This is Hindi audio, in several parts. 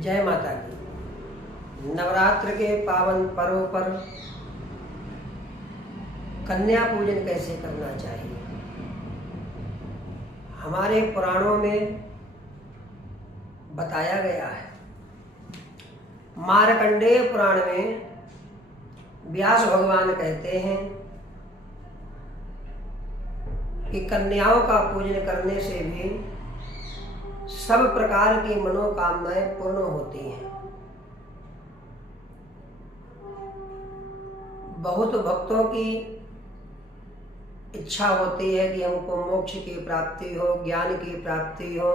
जय माता की। नवरात्र के पावन पर्व पर कन्या पूजन कैसे करना चाहिए। हमारे पुराणों में बताया गया है। मार्कंडेय पुराण में व्यास भगवान कहते हैं कि कन्याओं का पूजन करने से भी सब प्रकार की मनोकामनाएं पूर्ण होती हैं। बहुत भक्तों की इच्छा होती है कि हमको मोक्ष की प्राप्ति हो, ज्ञान की प्राप्ति हो।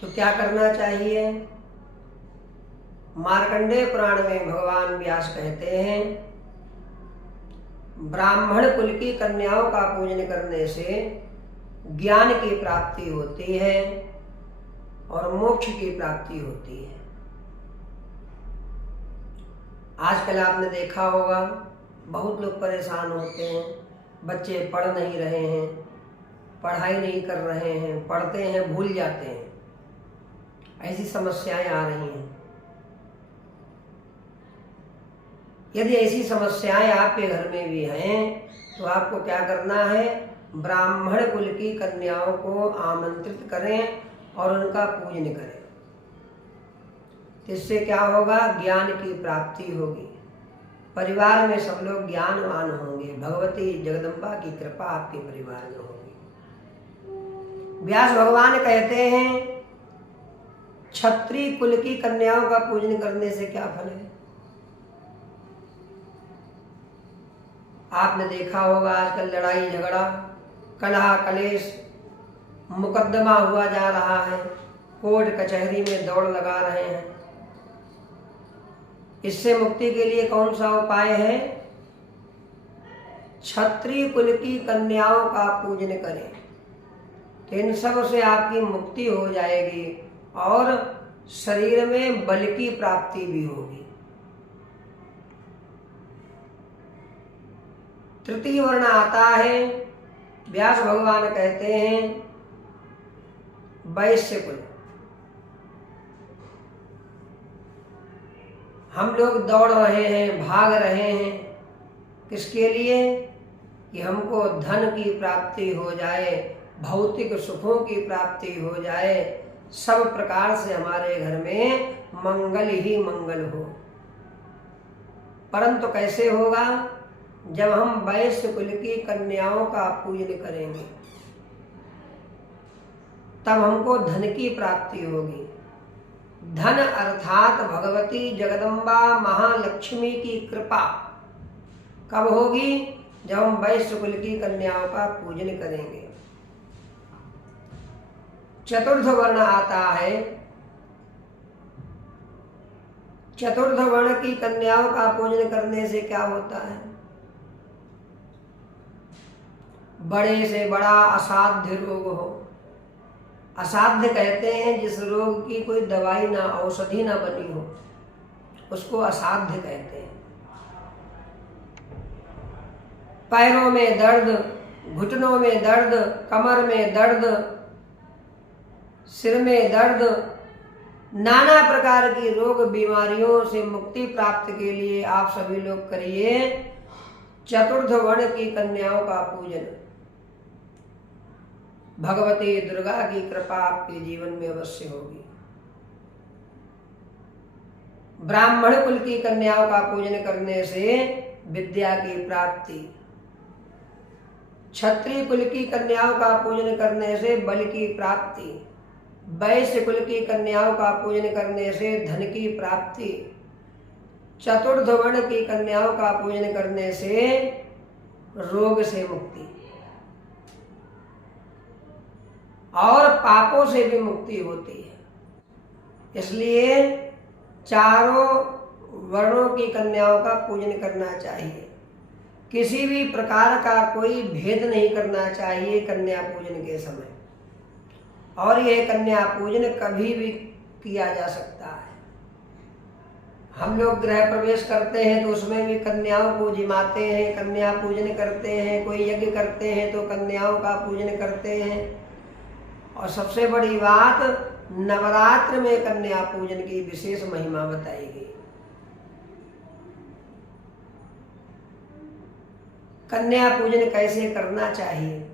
तो क्या करना चाहिए। मार्कंडेय पुराण में भगवान व्यास कहते हैं ब्राह्मण कुल की कन्याओं का पूजन करने से ज्ञान की प्राप्ति होती है और मोक्ष की प्राप्ति होती है। आजकल आपने देखा होगा बहुत लोग परेशान होते हैं, बच्चे पढ़ नहीं रहे हैं, पढ़ाई नहीं कर रहे हैं, पढ़ते हैं भूल जाते हैं, ऐसी समस्याएं आ रही हैं। यदि ऐसी समस्याएं आपके घर में भी हैं तो आपको क्या करना है, ब्राह्मण कुल की कन्याओं को आमंत्रित करें और उनका पूजन करें। इससे क्या होगा, ज्ञान की प्राप्ति होगी, परिवार में सब लोग ज्ञानवान होंगे, भगवती जगदम्बा की कृपा आपके परिवार में होगी। व्यास भगवान कहते हैं क्षत्रिय कुल की कन्याओं का पूजन करने से क्या फल है। आपने देखा होगा आजकल लड़ाई झगड़ा, कलह कलेश, मुकदमा हुआ जा रहा है, कोर्ट कचहरी में दौड़ लगा रहे हैं। इससे मुक्ति के लिए कौन सा उपाय है, क्षत्रिय कुल की कन्याओं का पूजन करें तो इन सब से आपकी मुक्ति हो जाएगी और शरीर में बल की प्राप्ति भी होगी। तृतीय वर्ण आता है, व्यास भगवान कहते हैं वैश्य कुल। हम लोग दौड़ रहे हैं, भाग रहे हैं, किसके लिए कि हमको धन की प्राप्ति हो जाए, भौतिक सुखों की प्राप्ति हो जाए, सब प्रकार से हमारे घर में मंगल ही मंगल हो। परंतु कैसे होगा, जब हम वैश्य कुल की कन्याओं का पूजन करेंगे तब हमको धन की प्राप्ति होगी। धन अर्थात भगवती जगदम्बा महालक्ष्मी की कृपा कब होगी, जब हम वैश्य कुल की कन्याओं का पूजन करेंगे। चतुर्थ वर्ण आता है, चतुर्थ वर्ण की कन्याओं का पूजन करने से क्या होता है, बड़े से बड़ा असाध्य रोग हो। असाध्य कहते हैं जिस रोग की कोई दवाई ना, औषधि ना बनी हो, उसको असाध्य कहते हैं। पैरों में दर्द, घुटनों में दर्द, कमर में दर्द, सिर में दर्द, नाना प्रकार की रोग बीमारियों से मुक्ति प्राप्त के लिए आप सभी लोग करिए चतुर्थ वर्ण की कन्याओं का पूजन। भगवती दुर्गा की कृपा आपके जीवन में अवश्य होगी। ब्राह्मण कुल की कन्याओं का पूजन करने से विद्या की प्राप्ति, क्षत्रिय कुल की कन्याओं का पूजन करने से बल की प्राप्ति, वैश्य कुल की कन्याओं का पूजन करने से धन की प्राप्ति, चतुर्थ वर्ण की कन्याओं का पूजन करने से रोग से मुक्ति और पापों से भी मुक्ति होती है। इसलिए चारों वर्णों की कन्याओं का पूजन करना चाहिए। किसी भी प्रकार का कोई भेद नहीं करना चाहिए कन्या पूजन के समय। और यह कन्या पूजन कभी भी किया जा सकता है। हम लोग गृह प्रवेश करते हैं तो उसमें भी कन्याओं को जिमाते हैं, कन्या पूजन करते हैं, कोई यज्ञ करते हैं तो कन्याओं का पूजन करते हैं। और सबसे बड़ी बात, नवरात्र में कन्या पूजन की विशेष महिमा बताई गई। कन्या पूजन कैसे करना चाहिए?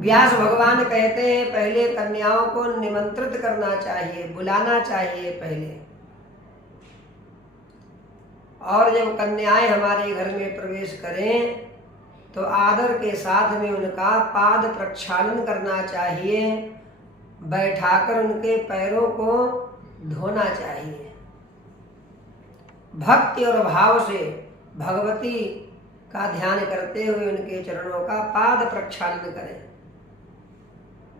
व्यास भगवान कहते हैं पहले कन्याओं को निमंत्रित करना चाहिए, बुलाना चाहिए पहले। और जब कन्याएं हमारे घर में प्रवेश करें तो आदर के साथ में उनका पाद प्रक्षालन करना चाहिए, बैठाकर उनके पैरों को धोना चाहिए। भक्ति और भाव से भगवती का ध्यान करते हुए उनके चरणों का पाद प्रक्षालन करें।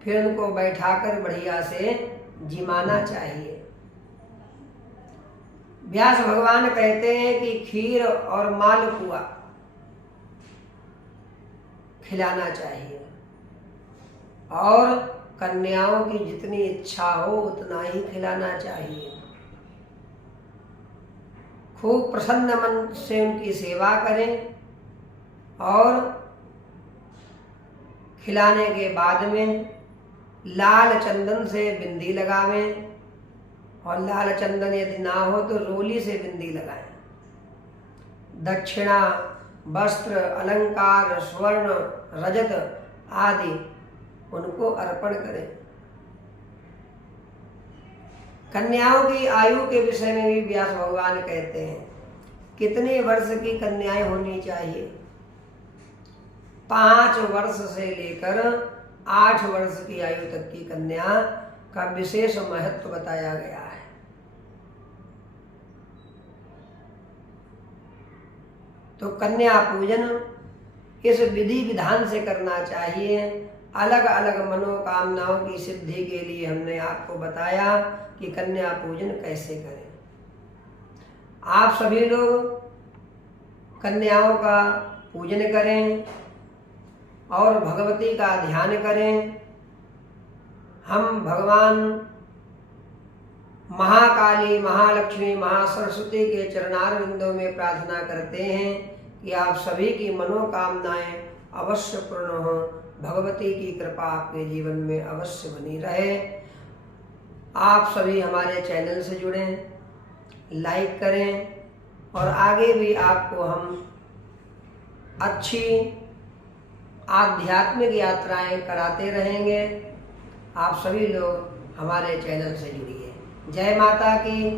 फिर उनको बैठाकर बढ़िया से जिमाना चाहिए। व्यास भगवान कहते हैं कि खीर और मालपुआ खिलाना चाहिए और कन्याओं की जितनी इच्छा हो उतना ही खिलाना चाहिए। खूब प्रसन्न मन से उनकी सेवा करें और खिलाने के बाद में लाल चंदन से बिंदी लगावें, और लाल चंदन यदि ना हो तो रोली से बिंदी लगाएं। दक्षिणा, वस्त्र, अलंकार, स्वर्ण, रजत आदि उनको अर्पण करें। कन्याओं की आयु के विषय में भी व्यास भगवान कहते हैं कितने वर्ष की कन्याएं होनी चाहिए। 5 वर्ष से लेकर 8 वर्ष की आयु तक की कन्या का विशेष महत्व बताया गया है। तो कन्या पूजन इस विधि विधान से करना चाहिए। अलग अलग मनोकामनाओं की सिद्धि के लिए हमने आपको बताया कि कन्या पूजन कैसे करें। आप सभी लोग कन्याओं का पूजन करें और भगवती का ध्यान करें। हम भगवान महाकाली, महालक्ष्मी, महासरस्वती के चरणारविंदों में प्रार्थना करते हैं कि आप सभी की मनोकामनाएं अवश्य पूर्ण हो। भगवती की कृपा आपके जीवन में अवश्य बनी रहे। आप सभी हमारे चैनल से जुड़ें, लाइक करें और आगे भी आपको हम अच्छी आध्यात्मिक यात्राएं कराते रहेंगे। आप सभी लोग हमारे चैनल से जुड़िए। जय माता की।